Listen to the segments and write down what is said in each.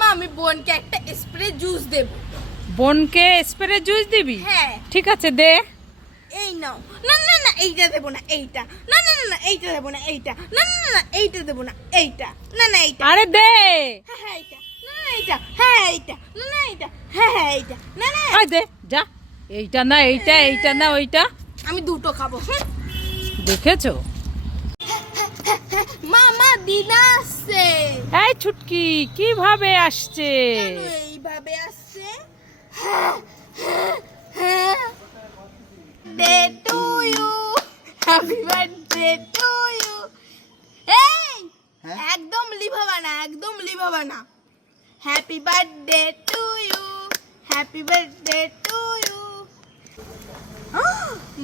মা আমি বোনকে একটা স্প্রে জুস দেব। বোনকে স্প্রে জুস দিবি? হ্যাঁ। ঠিক আছে দে। এই নাও। না না না এইটা দেব না, এইটা। না না না না এইটা দেব না, এইটা। না না না না এইটা দেব না, এইটা। না না এইটা। আরে দে। হ্যাঁ হ্যাঁ এইটা। না না এইটা। হ্যাঁ এইটা। না না এইটা। হ্যাঁ হ্যাঁ এইটা। না না আয় দে যা। এইটা না এইটা, এইটা না ওইটা। আমি দুটো খাবো। দেখেছো? মা মা দিদা আসছে। এই ছুটকি কিভাবে আসছে? কেন এইভাবে আসছে? Day to you, happy birthday to you. এই একদম লিভাবা না, একদম লিভাবা না। Happy birthday to you, happy birthday to you.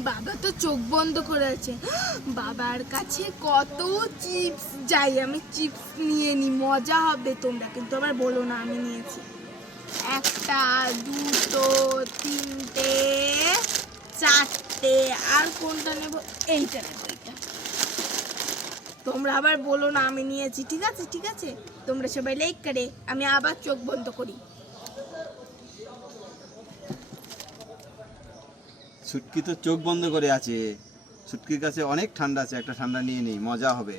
বাবা তো চোখ বন্ধ করে আছে। বাবার কাছে কত চিপস, যাই আমি চিপস নিয়ে নি, মজা হবে। তোমরা কিন্তু আবার বলো না আমি নিয়েছি। একটা, দুটো, তিনটে, চারটে, আর কোনটা নেব? এইটা নেব, এইটা। তোমরা আবার বলো না আমি নিয়েছি। ঠিক আছে ঠিক আছে, তোমরা সবাই লাইক করে। আমি আবার চোখ বন্ধ করি। ছুটকি তো চোখ বন্ধ করে আছে। ছুটকির কাছে অনেক ঠান্ডা আছে, একটা ঠান্ডা নিয়ে নেই, মজা হবে।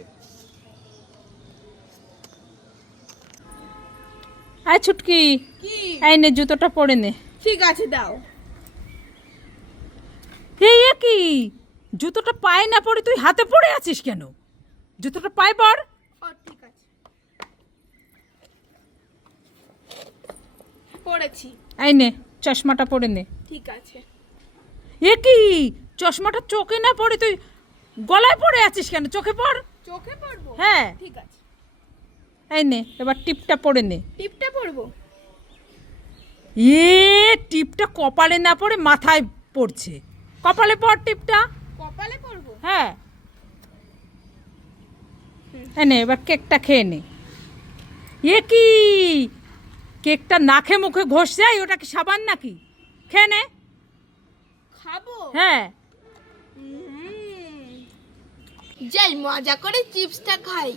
আয় ছুটকি, কি? এই নে জুতোটা পরে নে। ঠিক আছে দাও। এই এ কি, জুতোটা পায়ে না পরে তুই হাতে পরে আছিস কেন? জুতোটা পায়ে পর। ও ঠিক আছে, পড়েছি। এই নে চশমাটা পরে নে। ঠিক আছে। এ কি, চশমাটা চোখে না পরে তুই গলায় পরে আছিস কেন? চোখে পর। চোখে পড়বো? হ্যাঁ। ঠিক আছে। এই নে এবার টিপটা পরে নে। টিপটা পড়বো? এ টিপটা কপালে না পড়ে মাথায় পড়ছে। কপালে পর টিপটা। কপালে পড়বো? হ্যাঁ। এই নে এবার কেকটা খেয়ে নে। এ কি, কেকটা নাকে মুখে ঘষ যায়, ওটা কি সাবান নাকি? খেয়ে নে। খাবো? হ্যাঁ। যাই মজা করে চিপসটা খাই।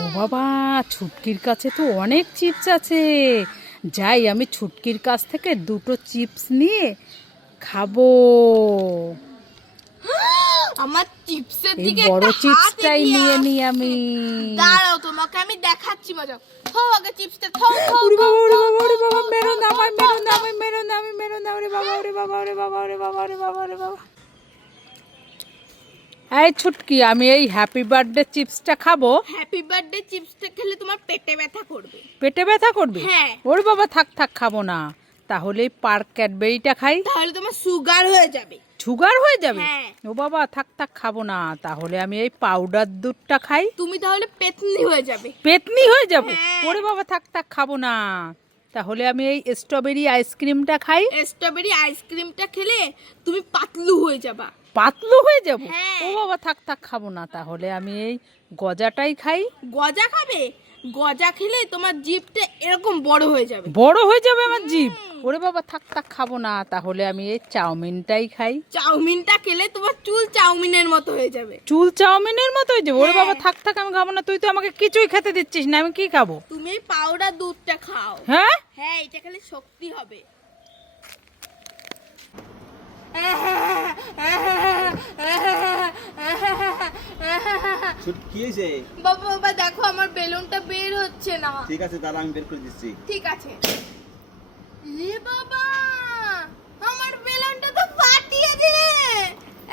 ও বাবা, ছুটকির কাছে তো অনেক চিপস আছে। যাই আমি ছুটকির কাছ থেকে দুটো চিপস নিয়ে খাবো। আমার চিপসের এই দিকে বড় একটা হাত চিপসটাই এগিয়ে নিয়ে নি আসছে। আমি। দাঁড়াও তোমাকে আমি দেখাচ্ছি মজা। খাও আগে চিপসটা, খাও খাও। ওরে বাবা, ওরে খাও, বাবা, ওরে খাও, বাবা, খাও, মেরো না খাও, আমায়, খাও, মেরো না খাও। আমায়, মেরো না আমি, মেরো না। ওরে বাবা, ওরে বাবা, ওরে বাবা, ওরে বাবা, ওরে বাবা, ওরে বাবা। এই ছুটকি, আমি এই হ্যাপি বার্থডে চিপসটা খাবো। হ্যাপি বার্থডে চিপসটা খেলে তোমার পেটে ব্যথা করবে। পেটে ব্যথা করবে? হ্যাঁ। ওরে বাবা, থাক থাক, খাবো না। তাহলে এই পার্ক ক্যাডবেরিটা খাই। তাহলে তোমার সুগার হয়ে যাবে। সুগার হয়ে যাবে? হ্যাঁ। ও বাবা, থাক থাক, খাবো না। তাহলে আমি এই পাউডার দুধটা খাই। তুমি তাহলে পেতনি হয়ে যাবে। পেতনি হয়ে যাব? হ্যাঁ। ওরে বাবা, থাক থাক, খাবো না। তাহলে আমি এই স্ট্রবেরি আইসক্রিমটা খাই। স্ট্রবেরি আইসক্রিমটা খেলে তুমি পাতলু হয়ে যাবা। পাতলু হয়ে যাব? হ্যাঁ। ও বাবা, থাক থাক, খাবো না। তাহলে আমি এই গজাটাই খাই। গজা খাবে? গজা খেলে তোমার জিভটা এরকম বড় হয়ে যাবে। বড় হয়ে যাবে আমার জিভ? ওরে বাবা, থাক থাক, খাবো না। তাহলে আমি এই চাউমিনটাই খাই। চাউমিনটা খেলে তোমার চুল চাউমিনের মতো হয়ে যাবে। চুল চাউমিনের মতো হয়ে যাবে? ওরে হ্যাঁ। বাবা, থাক থাক, আমি খাবো না। তুই তো আমাকে কিছুই খেতে দিচ্ছিস না, আমি কি খাবো? তুমি এই পাউডার দুধটা খাও। হ্যাঁ। হ্যাঁ, এটা খেলে শক্তি হবে। ছুটকি হয়েছে? বাবা বাবা দেখো আমার বেলুনটা বের হচ্ছে না। ঠিক আছে, দাঁড়া আমি বের করে দিচ্ছি। ঠিক আছে। এ বাবা, আমার বেলুনটা তো ফাটিয়ে দিলে।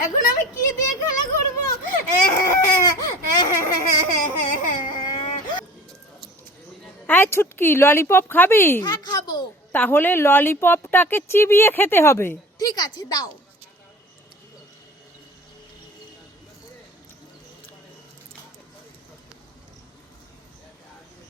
এখন আমি কি দিয়ে খেলা করব? এই ছুটকি, ললিপপ খাবি? হ্যাঁ খাবো। তাহলে ললিপপটাকে চিবিয়ে খেতে হবে। ঠিক আছে দাও।